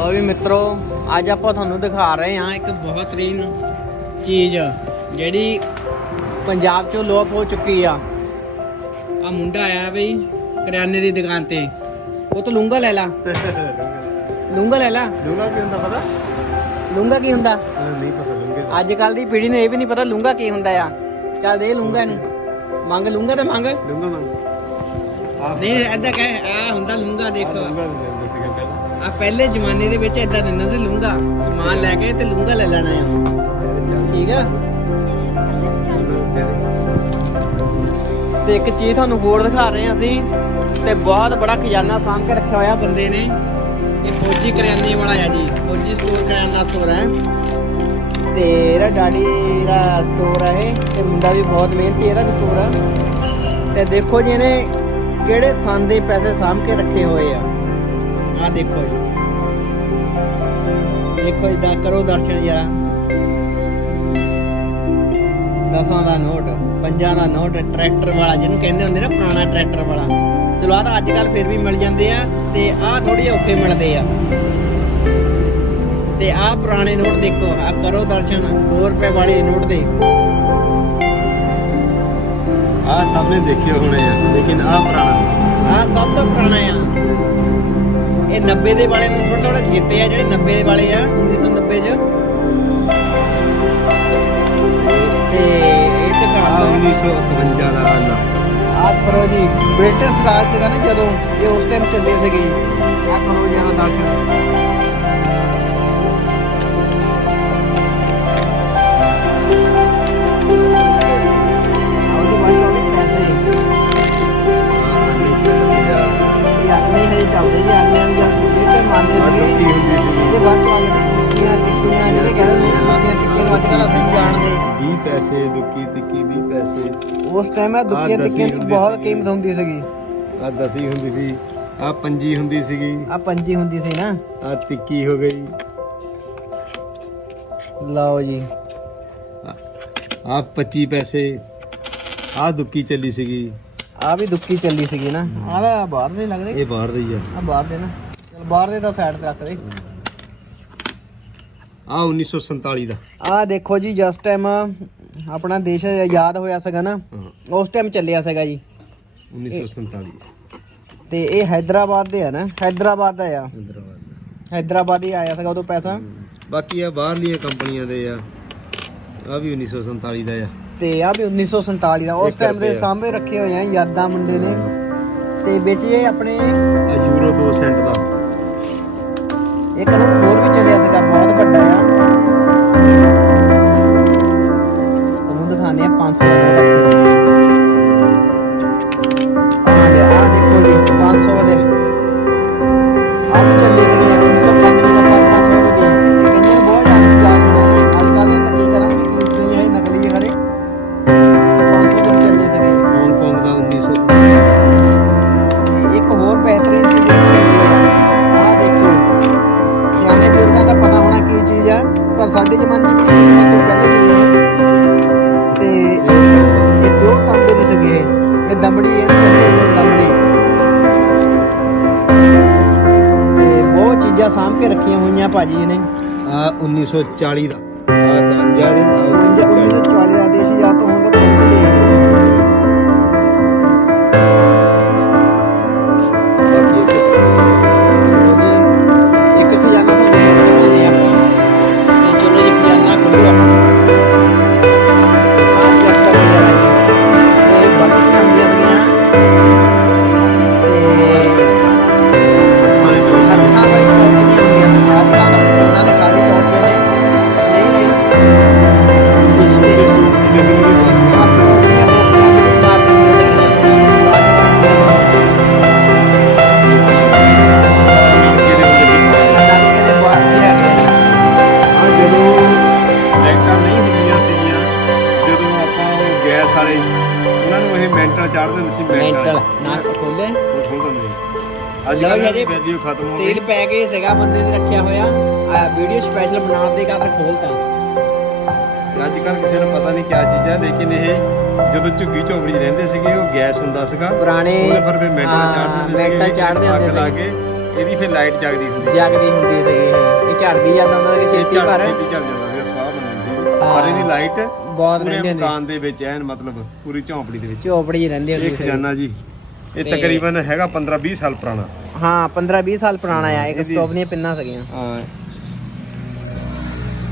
ਲੋ ਵੀ ਮਿੱਤਰੋ ਅੱਜ ਆਪਾਂ ਤੁਹਾਨੂੰ ਦਿਖਾ ਰਹੇ ਹਾਂ ਇੱਕ ਬਹੁਤਰੀਨ ਚੀਜ਼ ਜਿਹੜੀ ਪੰਜਾਬ ਚੋਂ ਲੋਪ ਹੋ ਚੁੱਕੀ ਆ। ਆ ਮੁੰਡਾ ਆਇਆ ਬਈ ਕਰਿਆਨੇ ਦੀ ਦੁਕਾਨ ਤੇ। ਉਹ ਤੋਂ ਲੂੰਗਾ ਲੈ ਲਾ। ਲੂੰਗਾ ਲੈ ਲਾ। ਲੂੰਗਾ ਕੀ ਹੁੰਦਾ ਪਤਾ? ਲੂੰਗਾ ਕੀ ਹੁੰਦਾ? ਨਹੀਂ ਪਤਾ ਲੂੰਗੇ ਅੱਜ ਕੱਲ ਦੀ ਪੀੜ੍ਹੀ ਨੂੰ ਇਹ ਵੀ ਨਹੀਂ ਪਤਾ ਲੂੰਗਾ ਕੀ ਹੁੰਦਾ ਆ। ਚੱਲ ਦੇ ਲੂੰਗਾ ਇਹਨੂੰ। ਮੰਗ ਲੂੰਗਾ ਤੇ ਮੰਗ। ਲੂੰਗਾ ਮੰਗ। ਨਹੀਂ ਐਦਾਂ ਕਹਿ ਆ ਹੁੰਦਾ ਲੂੰਗਾ ਦੇਖੋ। ਲੂੰਗਾ ਦਿੰਦੇ ਸੀਗੇ ਪਹਿਲਾਂ। ਆ ਪਹਿਲੇ ਜ਼ਮਾਨੇ ਦੇ ਵਿੱਚ ਏਦਾਂ ਦਿੰਦਾ ਸੀ ਲੂੰਗਾ। ਸਮਾਨ ਲੈ ਕੇ ਤੇ ਲੂੰਗਾ ਲੈ ਲੈਣਾ ਆ। ਠੀਕ ਆ? ਤੇ ਇੱਕ ਚੀਜ਼ ਤੁਹਾਨੂੰ ਹੋਰ ਦਿਖਾ ਰਹੇ ਹਾਂ ਅਸੀਂ, ਤੇ ਬਹੁਤ ਬੜਾ ਖਜ਼ਾਨਾ ਸਾਂਭ ਕੇ ਰੱਖਿਆ ਹੋਇਆ ਬੰਦੇ ਨੇ। ਇਹ ਫੌਜੀ ਕਰਿਆਨੇ ਵਾਲਾ ਆ ਜੀ। ਫੌਜੀ ਸਟੋਰ ਕਰਿਆਨਾ ਸਟੋਰ ਹੈ ਤੇ ਇਹਦਾ ਡਾਡੀ ਦਾ ਸਟੋਰ ਹੈ ਇਹ, ਤੇ ਮੁੰਡਾ ਵੀ ਬਹੁਤ ਮਿਹਨਤੀ ਇਹਦਾ ਸਟੋਰ ਆ। ਤੇ ਦੇਖੋ ਜੀ ਇਹਨੇ ਕਿਹੜੇ ਸੰਨ ਦੇ ਪੈਸੇ ਸਾਂਭ ਕੇ ਰੱਖੇ ਹੋਏ ਆ। ਆ ਦੇਖੋ ਜੀ। ਦੇਖੋ ਇਦਾਂ ਕਰੋ ਦਰਸ਼ਨ ਜਰਾ। ਦਸਾਂ ਦਾ ਨੋਟ ਪੰਜਾਂ ਦਾ ਨੋਟ ਟਰੈਕਟਰ ਵਾਲਾ ਜਿਹਨੂੰ ਕਹਿੰਦੇ ਹੁੰਦੇ ਨਾ ਪੁਰਾਣਾ ਟਰੈਕਟਰ ਵਾਲਾ। ਚਲੋ ਤਾਂ ਅੱਜ ਕੱਲ ਫਿਰ ਵੀ ਮਿਲ ਜਾਂਦੇ ਆ ਤੇ ਆਹ ਥੋੜੀ ਔਖੇ ਮਿਲਦੇ ਆ। ਤੇ ਆਹ ਪੁਰਾਣੇ ਨੋਟ ਦੇਖੋ ਆ ਕਰੋ ਦਰਸ਼ਨ 2 ਰੁਪਏ ਵਾਲੇ ਨੋਟ ਦੇ। ਆਹ ਸਾਹਮਣੇ ਦੇਖੇ ਹੋਣੇ ਆ ਲੇਕਿਨ ਆਹ ਪੁਰਾਣਾ। ਆਹ ਸਭ ਤੋਂ ਪੁਰਾਣਾ ਆ। ਇਹ 90 ਦੇ ਵਾਲੇ ਨੂੰ ਥੋੜਾ ਥੋੜਾ ਚੇਤੇ ਆ ਜਿਹੜੇ 90 ਦੇ ਵਾਲੇ ਆ 1990 ਚ। ਤੇ ਇਹ ਤੇ ਕਾਫੀ 1951 ਦਾ ਹਾਲ ਆ। ਆ ਕਰੋ ਜੀ ਬ੍ਰਿਟਿਸ਼ ਰਾਜ ਸੀਗਾ ਨਾ ਜਦੋਂ ਇਹ ਉਸ ਟਾਈਮ ਚੱਲੇ ਸੀਗੇ ਆ ਕਰੋ ਜਰਾ ਦਰਸ਼ਨ। ਚੱਲਦੇ ਜੀ ਆਦਮੀਆਂ ਨੂੰ ਜਦ ਇਹ ਤੇ ਮੰਨਦੇ ਸੀਗੇ। ਕੀ ਹੁੰਦੀ ਸੀ? ਇਹਦੇ ਬਾਅਦ ਚੋਂ ਆ ਗਏ ਸੀ ਦੁੱਕੀਆਂ ਟਿੱਕੀਆਂ ਜਿਹੜੇ ਕਹਿੰਦੇ ਨੇ ਨਾ ਦੁੱਕੀਆਂ ਟਿੱਕੀਆਂ ਨੂੰ ਅੱਜ ਕੱਲ੍ਹ ਅਸੀਂ ਜਾਣਦੇ 20 ਪੈਸੇ ਦੁੱਕੀ ਤਿੱਕੀ 20 ਪੈਸੇ। ਉਸ ਟਾਈਮ ਇਹ ਦੁੱਕੀਆਂ ਟਿੱਕੀਆਂ ਦੀ ਬਹੁਤ। ਕੀਮਤ ਹੁੰਦੀ ਸੀਗੀ। ਆ ਦਸੀ ਹੁੰਦੀ ਸੀ। ਆ ਪੰਜੀ ਹੁੰਦੀ ਸੀਗੀ। ਆ ਪੰਜੀ ਹੁੰਦੀ ਸੀ ਨਾ। ਆ ਟਿੱਕੀ ਹੋ ਗਈ। ਲਓ ਜੀ। ਆ 25 ਪੈਸੇ। ਆ ਦੁੱਕੀ ਚੱਲੀ ਸੀਗੀ। ਆ ਵੀ ਦੁੱਕੀ ਚੱਲੀ ਸੀਗੀ ਨਾ। ਆਹ ਤਾਂ ਬਾਹਰ ਦੇ ਲੱਗਦੇ। ਇਹ ਬਾਹਰ ਦੀ ਆ। ਆ ਬਾਹਰ ਦੇ ਨਾ। ਬਾਹਰ ਦੇ ਤਾਂ ਸਾਈਡ ਤੇ ਰੱਖ ਦੇ। ਆ 1947 ਦਾ। ਆ ਦੇਖੋ ਜੀ ਜਸ ਟਾਈਮ ਆਪਣਾ ਦੇਸ਼ ਆਜ਼ਾਦ ਹੋਇਆ ਸੀਗਾ ਨਾ ਉਸ ਟਾਈਮ ਚੱਲਿਆ ਸੀਗਾ ਜੀ। 1947 ਤੇ ਇਹ ਹైదరాబాద్ ਦੇ ਆ ਨਾ ਹైదరాబాద్ ਦਾ ਆ। ਹైదరాబాద్ ਹైదరాబాద్ ਆਇਆ ਸੀਗਾ ਉਦੋਂ ਪੈਸਾ। ਬਾਕੀ ਆ ਬਾਹਰਲੀਆਂ ਕੰਪਨੀਆਂ ਦੇ ਆ ਆ ਵੀ 1947 ਦਾ ਆ। ਤੇ ਆ ਵੀ 1947 ਦਾ। ਉਸ ਟਾਈਮ ਦੇ ਸਾਹਮਣੇ ਰੱਖੇ ਹੋਏ ਆ ਯਾਦਾਂ ਮੁੰਡੇ ਨੇ। ਤੇ ਵਿੱਚ ਇਹ ਆਪਣੇ ਆ ਸਾਡੇ ਜ਼ਮਾਨੇ 'ਚ ਵੀ ਨਹੀਂ ਸੀ ਸਾਡੇ ਪਹਿਲੇ ਸੀਗੇ ਤੇ ਇਹ ਪਿਓਰ ਤਾਂਬੇ ਦੇ ਸੀਗੇ ਇਹ। ਇਹ ਦੰਬੜੀ ਇਹ ਕਹਿੰਦੇ ਹੁੰਦੇ ਦੰਬੜੀ। ਤੇ ਬਹੁਤ ਚੀਜ਼ਾਂ ਸਾਂਭ ਕੇ ਰੱਖੀਆਂ ਹੋਈਆਂ ਭਾਜੀ ਨੇ ਆ 1940 ਦਾ। ਆ 51 ਦੇ ਆ 1940 ਉਹਨਾਂ ਨੂੰ ਇਹ ਮੈਂਟਲ ਚਾੜ ਦਿੰਦੇ ਸੀ ਮੈਂਟਲ। ਨਾ ਖੋਲੇ ਖੋਲ ਦਿੰਦੇ ਸੀ। ਅੱਜ ਲਓ ਕੱਲ੍ਹ ਇਹਦੀ ਵੈਲਿਊ ਖਤਮ ਹੋ ਗਈ। ਸੇਲ ਪੈ ਗਈ ਸੀਗਾ ਬੰਦੇ ਨੇ ਰੱਖਿਆ ਹੋਇਆ। ਆ ਵੀਡੀਓ ਸਪੈਸ਼ਲ ਬਣਾਉਣ ਦੇ ਖਾਤਰ ਖੋਲਤਾ ਅੱਜ ਕੱਲ੍ਹ ਕਿਸੇ ਨੂੰ ਪਤਾ ਨਹੀਂ ਕਿਆ ਚੀਜ਼ ਹੈ ਲੇਕਿਨ ਇਹ ਜਦੋਂ ਝੁੱਗੀ ਝੋਪੜੀ 'ਚ ਰਹਿੰਦੇ ਸੀਗੇ ਉਹ ਗੈਸ ਹੁੰਦਾ ਸੀਗਾ। ਪੁਰਾਣੇ ਉਹਦੇ ਪਰ ਵੀ ਮੈਂਟਲ ਹਾਂ, ਚਾੜ ਦਿੰਦੇ ਸੀਗੇ ਮੈਂਟਲ ਚਾੜਦੇ ਅੱਗ ਹੁੰਦੇ ਲਾ ਸੀਗੇ। ਕੇ ਇਹਦੀ ਫਿਰ ਲਾਈਟ ਜਗਦੀ ਹੁੰਦੀ ਜਗਦੀ ਹੁੰਦੀ ਸੀਗੀ ਇਹ। ਇਹ ਝੜਦੀ ਜਾਂਦਾ ਹੁੰਦਾ ਕਿ ਇਹ ਛੇਤੀ ਝੜ ਪਰ। ਛੇਤੀ ਝੜ ਜਾਂਦਾ ਪਰ ਇਹਦੀ ਲਾਈਟ ਬਹੁਤ ਪੂਰੇ ਰਹਿੰਦੀ ਹੁੰਦੀ। ਮਕਾਨ ਦੇ ਵਿੱਚ ਐਨ ਮਤਲਬ ਪੂਰੀ ਝੌਂਪੜੀ ਦੇ ਵਿੱਚ। ਝੋਪੜੀ 'ਚ ਰਹਿੰਦੀ ਇਹ ਹੁੰਦੀ ਖਜ਼ਾਨਾ ਜੀ ਇਹ ਤਕਰੀਬਨ ਹੈਗਾ 15 20 ਸਾਲ ਪੁਰਾਣਾ। ਹਾਂ 15 20 ਸਾਲ ਪੁਰਾਣਾ ਆ। ਇੱਕ ਇਹਦੀ- ਸਟੋਪ ਦੀਆਂ ਪਿੰਨਾਂ ਸੀਗੀਆਂ। ਹਾਂ।